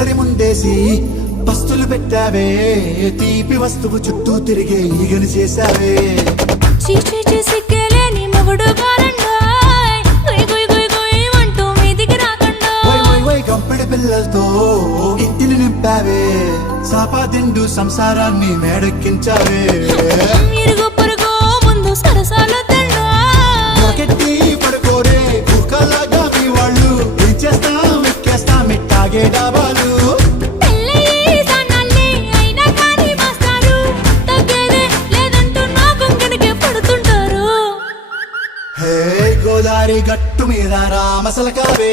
ఒంటరి ముందేసి పస్తులు పెట్టావే తీపి వస్తువు చుట్టూ తిరిగే ఈగని చేసావే సిగ్గలేని మొగుడు గారండోయ్ గుయ్ గుయ్ గుయ్ గుయ్ అంటూ మీదికి రాకండోయ్ గంపెడి పిల్లలతో ఇంటిని నింపావే సాపాదిండు సంసారాన్ని మేడెక్కించావే ఇరుగు పొరుగు ముందు సరసాలు కెట్టి పడుకోరే కుక్కలాగా మీ వాళ్ళు ఏం చేస్తాం ఎక్కేస్తాం ఇట్టాగే డాబాలు గోదారి గట్టు మీద రామసలకావే